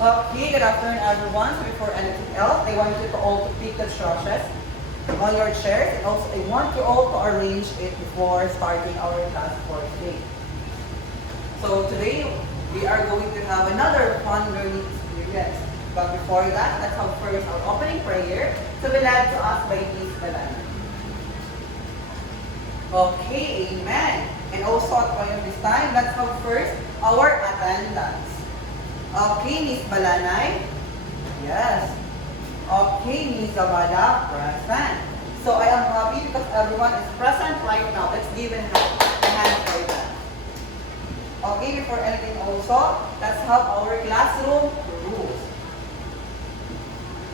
Okay, good afternoon everyone. So before anything else, I want you to all to pick the trushes on your chairs. And also, I want you all to arrange it before starting our class for today. So today, we are going to have another fun learning experience. But before that, let's have first our opening prayer to be led to us by Miss Balan. Okay, amen. And also at point of this time, let's have first our attendance. Okay, Miss Balanay? Yes. Okay, Miss Zabala, present. So I am happy because everyone is present right now. Let's give a hand for that. Okay, before anything also, let's have our classroom rules.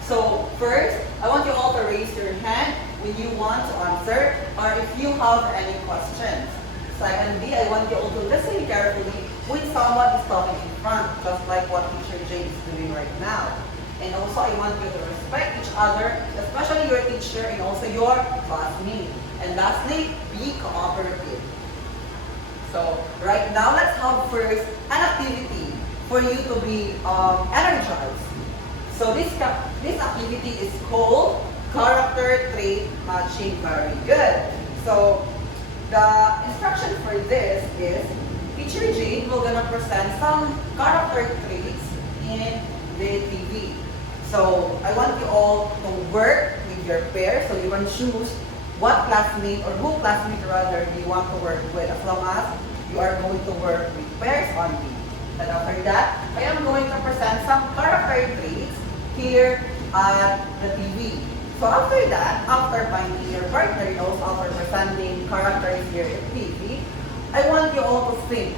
So first, I want you all to raise your hand when you want to answer or if you have any questions. Secondly, I want you all to listen carefully when someone is talking in front, just like what Teacher Jane is doing right now. And also, I want you to respect each other, especially your teacher and also your classmate. And lastly, be cooperative. So, right now, let's have first an activity for you to be energized. So, this activity is called character trait matching. Very good. So, the instruction for this is Teacher Jane will gonna present some character traits in the TV. So I want you all to work with your pair, so you can choose what classmate or who classmate rather you want to work with, as long as you are going to work with pairs only. And after that, I am going to present some character traits here at the TV. So after that, after finding your partner, and also after presenting characters here at TV, I want you all to think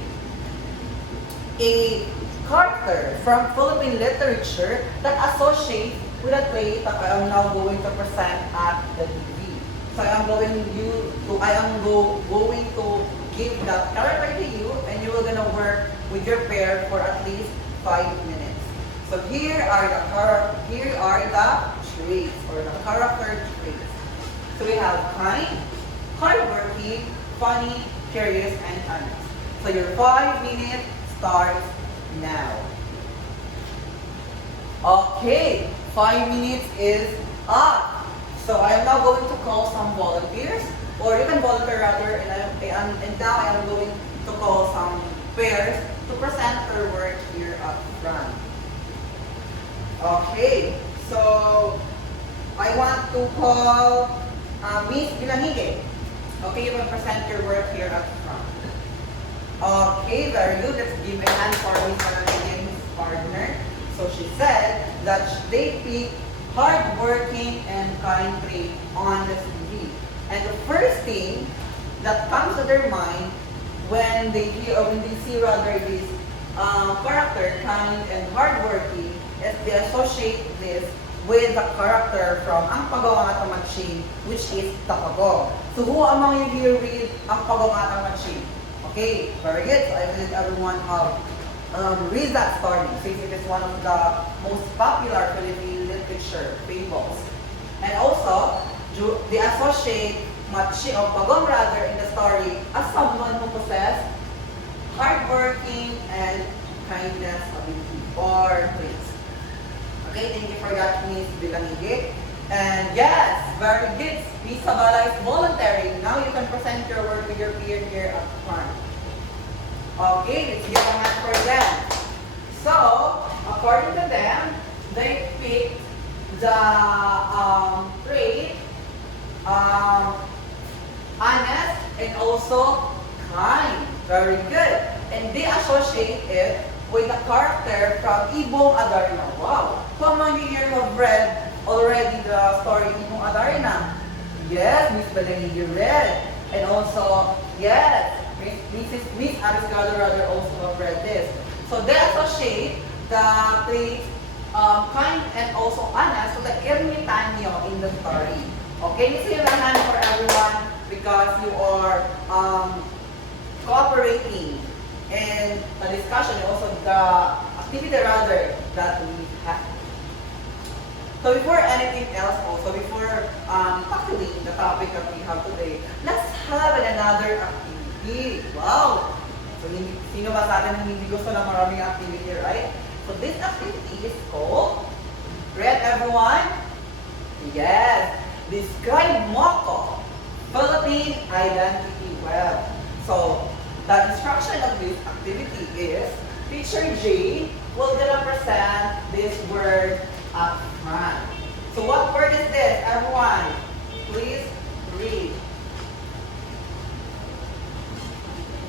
a character from Philippine literature that associates with a trait that I am now going to present at the TV. So I am going to give that character to you, and you are gonna work with your pair for at least 5 minutes. So here are the traits or the character traits. So we have kind, hardworking, funny, curious, and honest. So your 5 minutes starts now. Okay, 5 minutes is up. So I am now going to call some volunteers, or you can volunteer rather, and now I am going to call some pairs to present their work here up front. Okay, so I want to call Miss Bilanige. Okay, you can present your work here up front. Okay, very good. Let's give a hand for Miss Bilanige and his partner. So she said that they pick hardworking and kind trait on the CV. And the first thing that comes to their mind when they hear or when they see rather this character, kind and hardworking, is they associate this with the character from Ang Pagong at Ang Matching, which is Tapagong. So who among you here read Ang Pagong at Ang Matching? Okay, very good. So I believe everyone read that story since it is one of the most popular Philippine literature fables. And also, they associate Matching or Pagong rather in the story as someone who possesses hardworking and kindness ability or traits. Okay, thank you for that, Miss Bilanige. And yes, very good. Miss Zabala is volunteering. Now you can present your work with your peer here up front. Okay, let's give a hand for them. So, according to them, they picked the trait honest and also kind. Very good. And they associate it with the character from Ibong Adarna. Wow! How many here have read already the story Ibong Adarna? Yes, Miss Balanigi read. And also, yes, Miss Ariscado rather also have read this. So they associate the traits kind and also honest to the ermitaño in the story. Okay, let's give a hand for everyone because you are cooperating and the discussion and also the activity rather that we have. So before anything else also, before tackling the topic that we have today, let's have another activity. Wow! So sino ba sa atin hindi gusto ng maraming activity, right? So So this activity is called, read everyone? Yes, describe Moko Philippine identity well. So the instruction of this activity is teacher J will gonna present this word up front. So what word is this, everyone? Please read.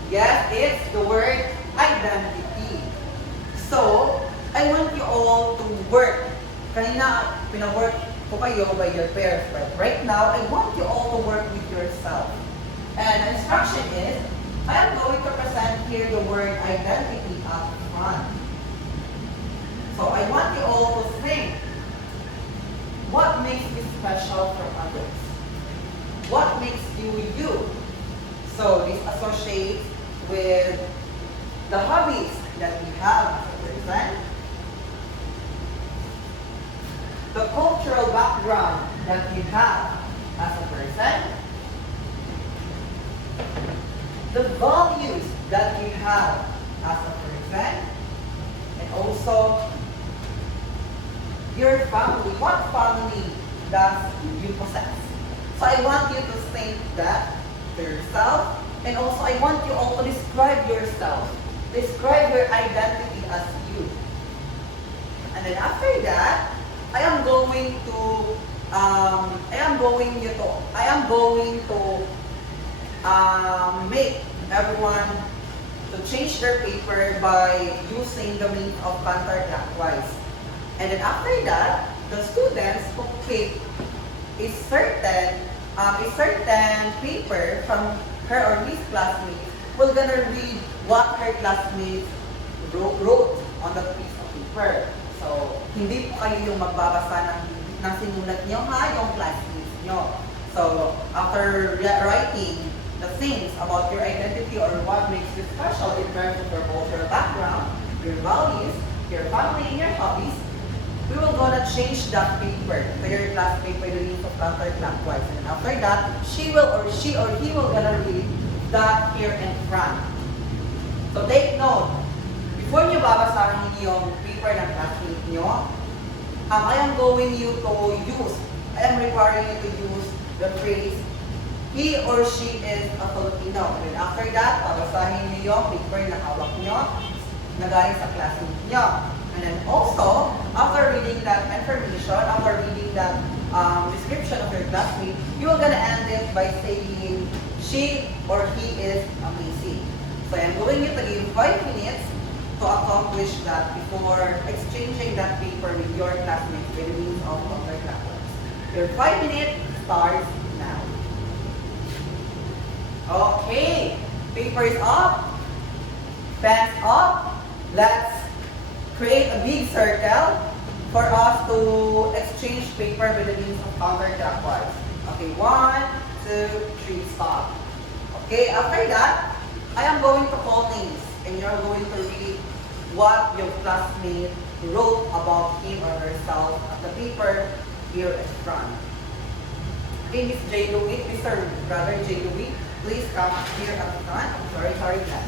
Yes, it's the word identity. So, I want you all to work. Kanina, pina-work ko kayo by your pairs, but right now, I want you all to work with yourself. And the instruction is, I am going to present here the word identity up front. So, I want you all to think, what makes you special from others? What makes you you? So, this associates with the hobbies that we have as a person, the cultural background that we have as a person, the values that we have as a person, and also your family. What family does you possess? So I want you to think that to yourself, and also I want you all to describe yourself. Describe your identity as you. And then after that, I am going to make everyone to change their paper by using the means of counterclockwise. And then after that, the students who pick a certain paper from her or his classmates will gonna read what her classmates wrote on the piece of paper. So, hindi po kayo yung magbabasa ng sinulat nyo, yung classmates nyo. So, after writing the things about your identity or what makes you special in terms of your cultural background, your values, your family, and your hobbies, we will gonna change that paper to your classmate by the means of counterclockwise. And after that, she or he will gonna read that here in front. So take note, before nyo babasahin yung paper ng classmate nyo, I am requiring you to use the phrase, he or she is a Filipino. And then after that, babasahin nyo yung paper na hawak nyo na galing sa classmate nyo. And then also, after reading that information, after reading that description of your classmate, you are gonna end it by saying, she or he is amazing. So I'm going to give 5 minutes to accomplish that before exchanging that paper with your classmates by the means of counterclockwise. Your 5 minutes starts now. Okay, paper is up, pens up. Let's create a big circle for us to exchange paper with the means of counterclockwise. Okay, 1, 2, 3, stop. Okay, after that, I am going to call names and you're going to read what your classmate wrote about him or herself at the paper here in front. Okay, Miss J. Louis, Mr. Brother J. Louis, please come here at the front. Sorry, class.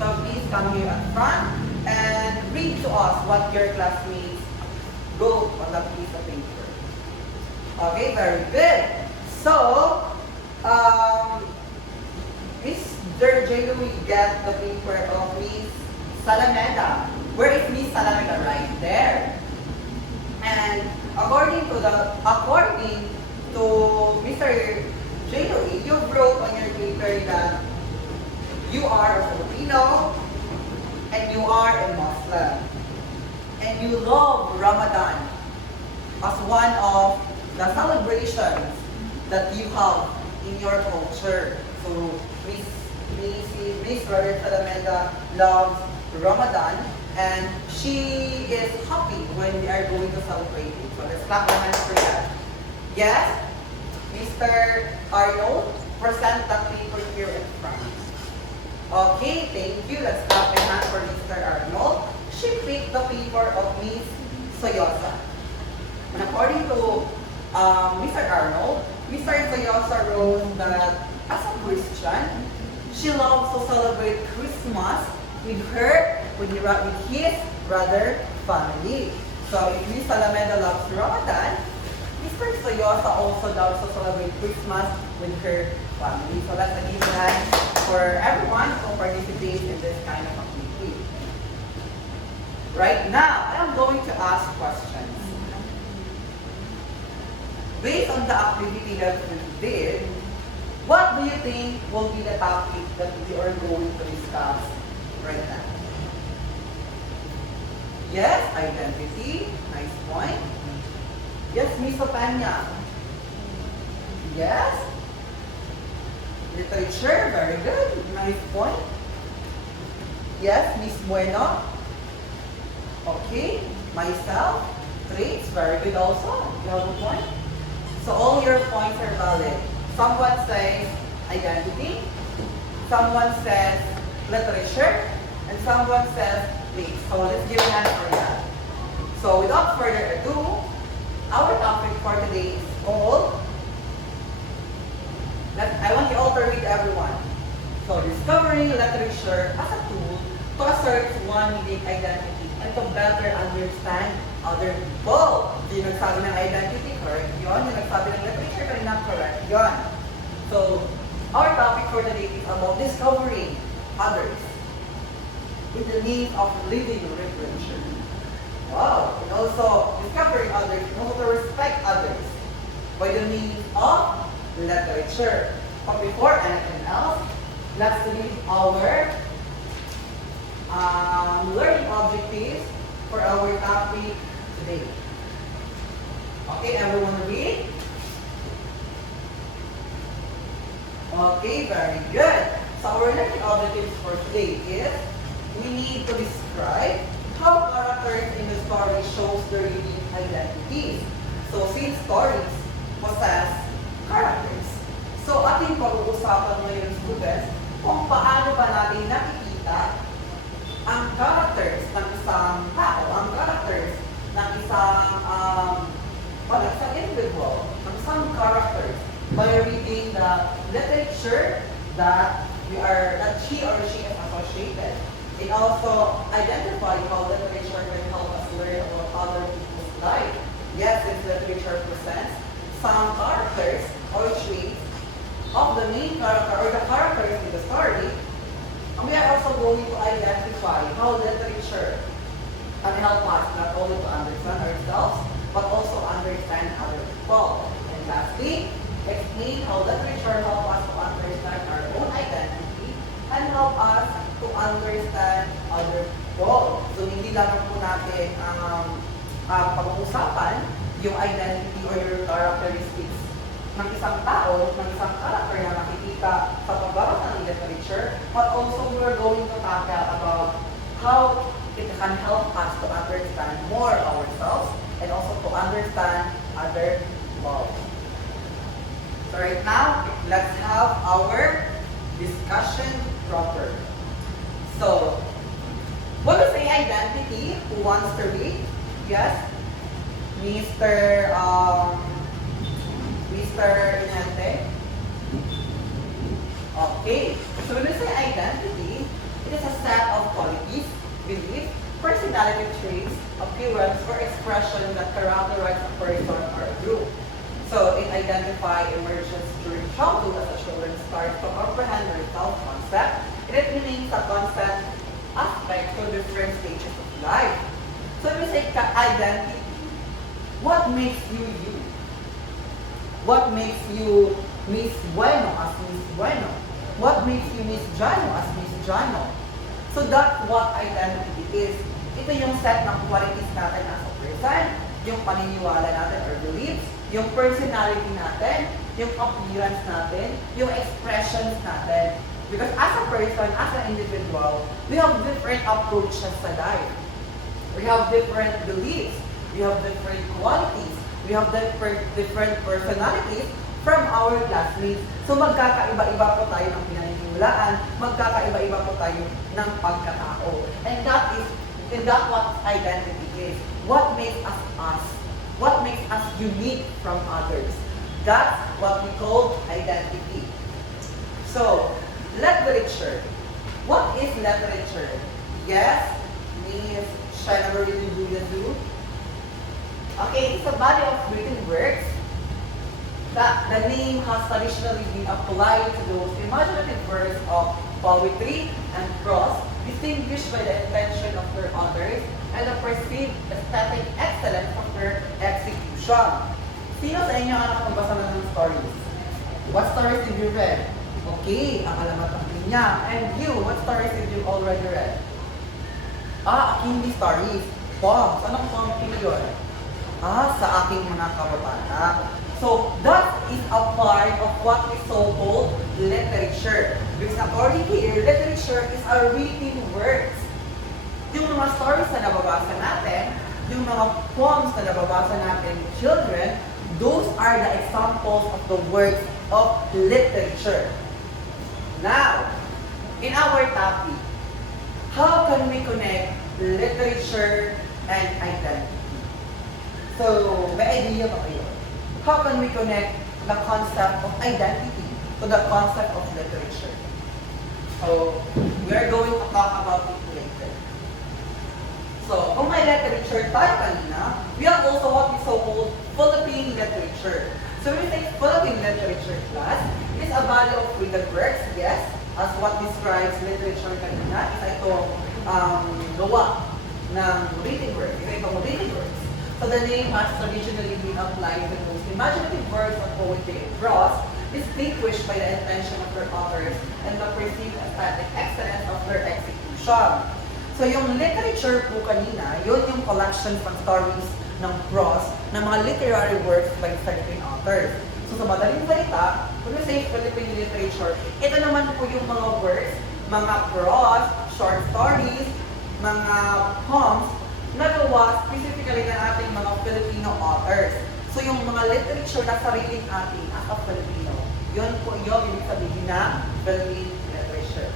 So please come here at the front and read to us what your classmates wrote on that piece of paper. Okay, very good. So, Mr. J. Louis get the paper of Miss Salameda. Where is Miss Salameda? Right there. And according to Mr. J. Louis, you wrote on your paper that you are a Filipino and you are a Muslim. And you love Ramadan as one of the celebrations that you have in your culture. So, Miss Robert Salameda loves Ramadan and she is happy when we are going to celebrate it. So, let's clap our hands for that. Yes, Mr. Arnold, present that paper here in front. Okay, thank you. Let's clap our hands for Mr. Arnold. She picked the paper of Miss Soyosa. And according to Mr. Arnold, Mr. Soyosa wrote that as a Christian, she loves to celebrate Christmas with his brother family. So if Miss Alameda loves Ramadan, Mr. Soyosa also loves to celebrate Christmas with her family. So let's give a hand for everyone who participates in this kind of activity. Right now, I am going to ask questions. Based on the activity that we did, what do you think will be the topic that we are going to discuss right now? Yes, identity. Nice point. Yes, Miss Opanya. Yes. Literature. Very good. Nice point. Yes, Miss Bueno. Okay. Myself. Traits. Very good also. You have a point. So all your points are valid. Someone says identity. Someone says literature. And someone says traits. So let's give a hand for that. So without further ado, our topic for today is called, I want you all to read everyone. So discovering literature as a tool to assert one unique identity and to better understand other people. Yung nagsabi ng identity, correct yun. Yung nagsabi ng literature, not correct yun. So our topic for today is about discovering others with the need of living literature. Wow! And also discovering others, and also to respect others by the means of literature. But before anything else, let's read our learning objectives for our topic today. Okay, everyone read? Okay, very good. So our learning objectives for today is we need to describe how characters in the story shows their unique identities. So since stories possess characters, so ating pag-uusapan ngayon, students, kung paano ba natin nakikita ang characters ng isang tao, ang characters ng isang individual, ng some characters by reading the literature that she or she is associated. And also identify how literature can help us learn about other people's life. Yes, since literature presents some characters or traits of the main character or the characters in the story, and we are also going to identify how literature can help us not only to understand ourselves, but also understand other people. And lastly, explain how literature helps us to understand our own identity and help us to understand other people. So hindi lang po natin pag-uusapan yung identity or your characteristics ng isang tao, ng isang character na nakikita sa pagbabasa ng literature, but also we're going to talk about how it can help us to understand more ourselves and also to understand other people. So right now, let's have our discussion proper. So, when we say identity, who wants to read? Yes? Mr. Inante? Okay. So when we say identity, it is a set of qualities, beliefs, personality traits, appearance, or expression that characterize a person or a group. So it identifies emergence during childhood as a children start to comprehend their self-concept. It remains a concept aspect to different stages of life. So when we say identity, what makes you you? What makes you Miss Bueno as Miss Bueno? What makes you Miss Jano as Miss Jano? So that's what identity is. Ito yung set ng qualities natin as a person, yung paniniwala natin or beliefs, yung personality natin, yung appearance natin, yung expressions natin. Because as a person, as an individual, we have different approaches sa life. We have different beliefs. We have different qualities. We have different personalities from our classmates. So magkakaiba-iba po tayo ng pinaniniwalaan, magkakaiba-iba po tayo ng pagkatao. And that's what identity is. What makes us us? What makes us unique from others? That's what we call identity. So, literature. What is literature? Yes, Miss try number written Julia do. Okay, it's a body of written works that the name has traditionally been applied to those imaginative works of poetry and prose, distinguished by the intention of their authors and the perceived aesthetic excellence of their execution. Sino sa inyo ang nakapagbasa na ng stories? What stories did you read? Okay, ang alamat ang linya. And you, what stories did you already read? Hindi stories. Poems. Anong poem yun? Sa aking mga kababata. So, that is a part of what is so-called literature. Because according here, literature is a written works. Yung mga stories na nababasa natin, yung mga poems na nababasa natin, children, those are the examples of the works of literature. Now, in our topic, how can we connect literature and identity? So, may idea ba kayo? How can we connect the concept of identity to the concept of literature? So, we are going to talk about it later. So, kung may literature tayo kanina, we have also what is so-called Philippine literature. So, when we say Philippine literature class, it is a body of written works, yes, as what describes literature kanina, is itong gawa ng written works. Ito itong written works. So the name has traditionally been applied to those imaginative works of poetry and prose, distinguished by the intention of their authors and the perceived aesthetic excellence of their execution. So yung literature po kanina, yun yung collection of stories ng prose, ng mga literary works by Philippine authors. So sa madaling salita, when we say Philippine literature, ito naman po yung mga works, mga prose, short stories, mga poems, nagawa specifically ng ating mga Filipino authors. So yung mga literature na sariling ating as a Filipino, yun po yung ibig sabihin na Philippine literature.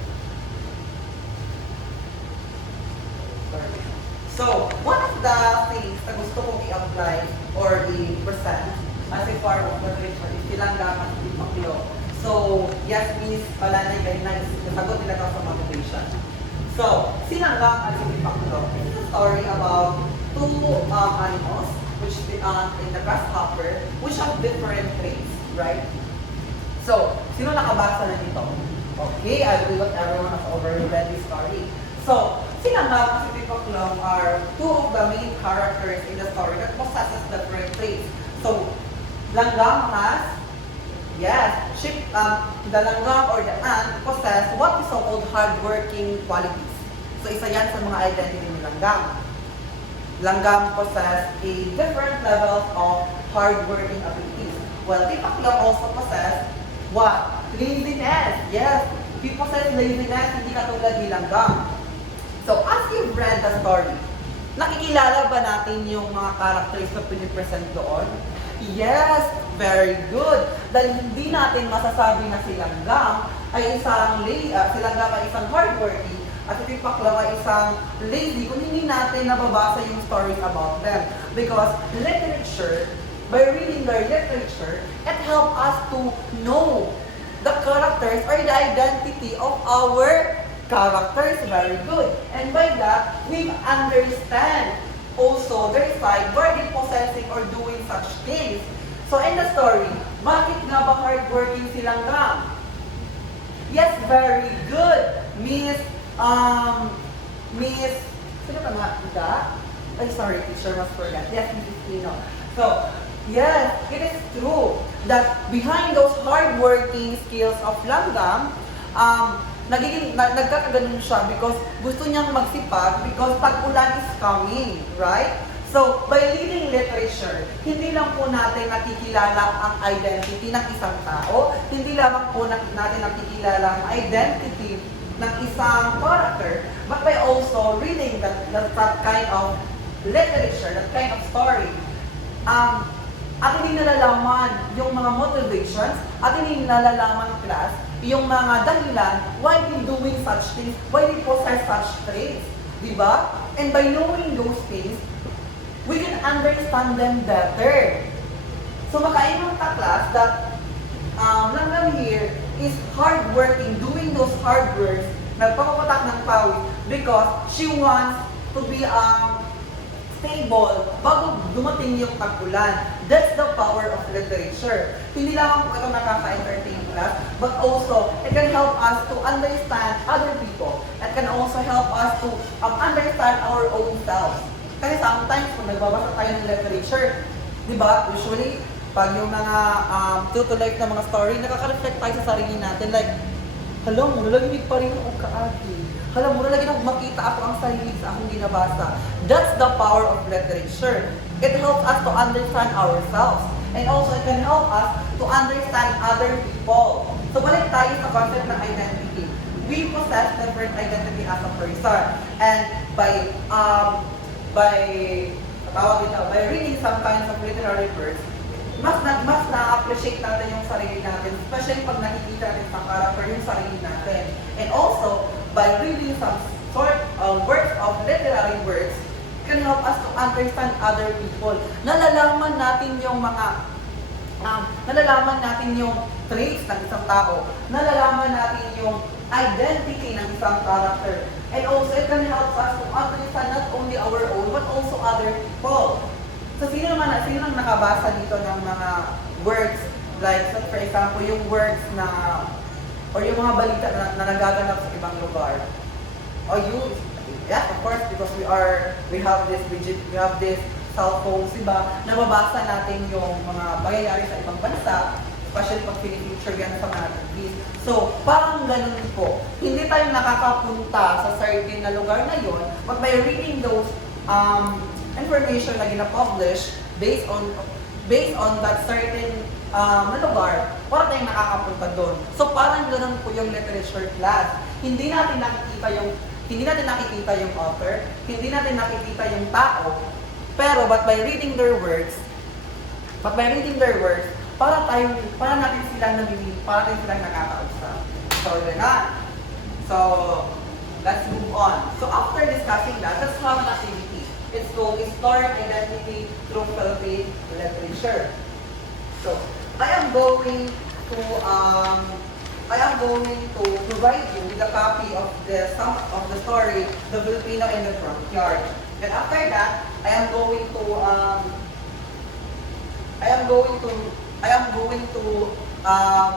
So, one of the things na gusto kong i-apply or i-present as a form of literature is silanggang at pagpaklo. So, yes, Miss Palanay, ganyan, nasagot nila ito sa motivation. So, silanggang at pagpaklo. This is a story about two animals, which in the grasshopper, which have different traits, right? So, sino nakabasa na dito? Okay, I believe that everyone has already read this story. So, silanggang at pagpaklo are two of the main characters in the story that possesses different traits. So, langgang has, yes, the langgam or the ant possess what is so-called hardworking qualities. So, isa yan sa mga identity ng langgam. Langgam possess a different levels of hardworking abilities. Well, tipaklo also possess what? Laziness. Yes, he possess laziness, hindi katulad ni langgam. So, as you've read the story, nakikilala ba natin yung mga characters na pinipresent doon? Yes, very good. Dahil hindi natin masasabi na si langgam ay isang hardworking at si tipaklo ay isang lazy kung hindi natin nababasa yung stories about them. Because literature, by reading their literature, it helps us to know the characters or the identity of our characters. Very good. And by that, we understand also their side where they possessing or doing such things. So in the story, bakit nga ba hardworking si langgam? Yes, very good. Miss, sino ka nga? Ida? Ay, sorry, teacher, must forget. Yes, Mrs. Pino. So, yes, it is true that behind those hardworking skills of langgam, nagkakaganon siya because gusto niyang magsipag because pag-ulan is coming, right? So, by reading literature, hindi lang po natin nakikilala ang identity ng isang tao, hindi lamang po natin nakikilala ang identity ng isang character, but by also reading that kind of literature, that kind of story, atin nalalaman yung mga motivations, atin nalalaman class, yung mga dahilan, why they doing such things, why they possess such traits, di ba? And by knowing those things, we can understand them better. So makainong ka class that langgam here is hardworking, doing those hard works, nagpapapatak ng pawis because she wants to be stable bago dumating yung tag-ulan. That's the power of literature. Hindi lang ito nakaka-entertain class, but also it can help us to understand other people. It can also help us to understand our own selves. Kasi sometimes kung nagbabasa tayo ng literature, di ba, usually, pag yung mga true to life na mga story, nakaka-reflect tayo sa sarili natin. Like, hala, mulalamig pa rin ako kaagi. Hala, mulalamig ako makita ako ang sarili sa akong ginabasa. That's the power of literature. It helps us to understand ourselves. And also, it can help us to understand other people. So, balik tayo sa concept ng identity. We possess different identity as a person. And by reading some kinds of literary works, mas na-appreciate natin yung sarili natin, especially pag nakikita natin sa character yung sarili natin. And also, by reading some sort of works of literary works, can help us to understand other people. Nalalaman natin yung traits ng isang tao. Nalalaman natin yung identity ng isang character. And also, it can help us to understand not only our own, but also other people. So, sino nang nakabasa dito ng mga works, like, so for example, yung works na, or yung mga balita na nagaganap sa ibang lugar? O you, yeah, of course, because we have this cell phones, diba? Nababasa natin yung mga pangyayari sa ibang bansa, especially pag pini-feature yan sa mga movies. So, parang ganun po. Hindi tayo nakakapunta sa certain na lugar na yun, but by reading those information na gina-publish based on that certain na lugar, para tayong nakakapunta doon. So parang ganun po yung literature class. Hindi natin nakikita yung author, hindi natin nakikita yung tao, pero but by reading their works, para natin silang nakakausap. So ganun. So let's move on. So after discussing that, let's have an activity. It's called Historic Identity through Philippine Literature. So, I am going to provide you with a copy of the story, The Filipino in the Frontier. And after that, I am going to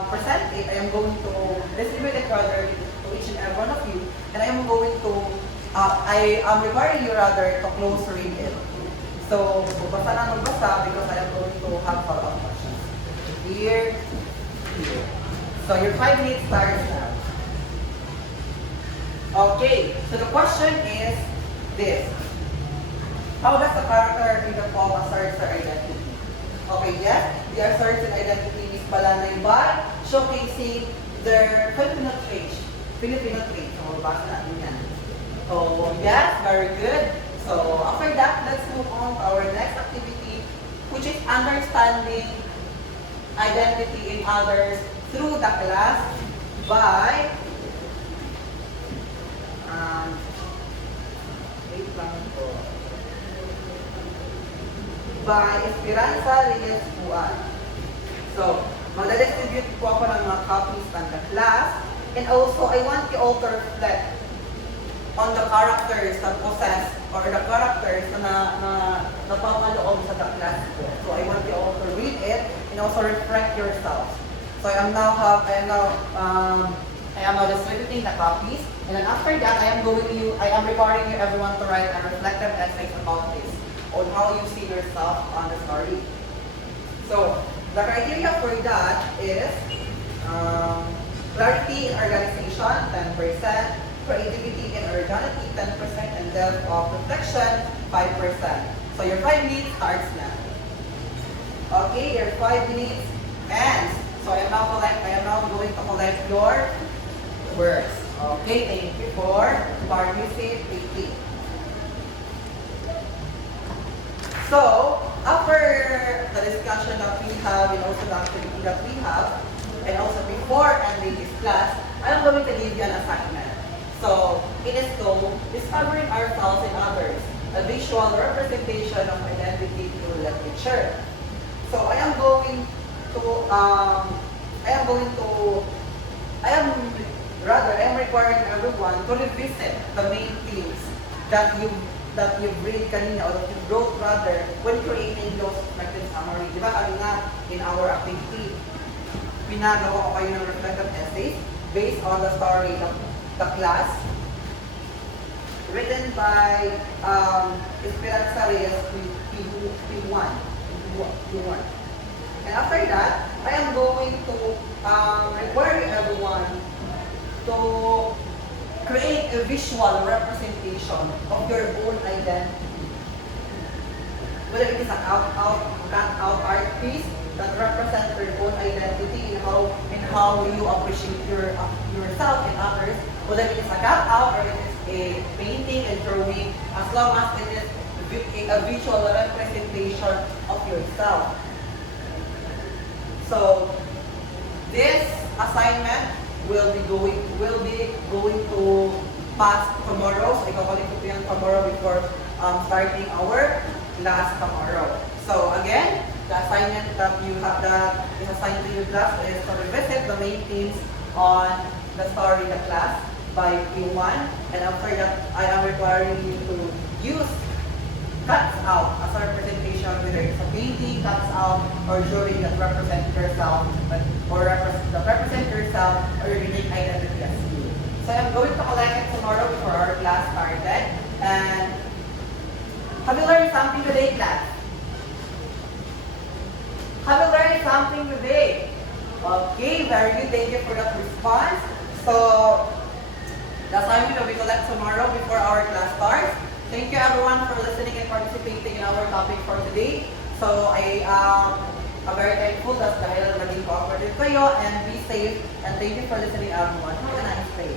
present it. I am going to distribute it rather to each and every one of you, and I am going to I am requiring you rather to close read it. So, basta na magbasa because I am going to have follow-up questions. Here. So, your 5 minutes starts now. Okay, so the question is this. How does the character in the poem assert their identity? Okay, yes, the asserted identity is Balanay by showcasing their Filipino traits. So, basa natin yan. So, yes, very good. So, after that, let's move on to our next activity, which is understanding identity in others through the class by Esperanza Reyes Puan. So, magda-distribute po ako ng mga copies ng the class, and also, I want you all to reflect on the characters that possess, or the characters na napamaloob sa the class ko. So I want you all to read it and also reflect yourself. So I am now distributing the copies, and then after that I am requiring you everyone to write a reflective essay about this, on how you see yourself on the story. So the criteria for that is clarity in organization 10%. Creativity and originality 10%, and depth of reflection 5%. So your 5 minutes starts now. Okay, your 5 minutes ends. So I am now going to collect your words. Okay, thank you for participating. So after the discussion that we have, and also the activity that we have, and also before ending this class, I am going to give you an assignment. So, it is called Discovering Ourselves in Others, a visual representation of identity through literature. So, I am requiring everyone to revisit the main themes that you that you read kanina or that you wrote rather when creating those reflective summary. Di ba kanina in our activity, pinagawa ko kayo ng reflective essays based on the story of the class written by Esperanza Reyes P1. And after that, I am going to require everyone to create a visual representation of your own identity. Whether it is a cut-out art piece that represents your own identity and how you appreciate yourself and others, whether it is a cut-out or it is a painting and drawing, as long as it is a visual representation of yourself. So this assignment will be going to pass tomorrow. So ikakulit ko yan tomorrow before starting our class tomorrow. So again, the assignment that you have that is assigned to your class is to revisit the main themes on the story The Class by P1. And after that, I am requiring you to use cuts out as a representation, whether it's a painting, cuts out, or drawing that represent yourself, that represent yourself or your unique identity as you. So I'm going to collect it tomorrow before our class started. And have you learned something today, class? Have you learned something today? Okay, very good. Thank you for that response. So the assignment will be collected tomorrow before our class starts. Thank you everyone for listening and participating in our topic for today. So I am very thankful that dahil naging cooperative kayo, and be safe, and thank you for listening everyone. Have a nice day.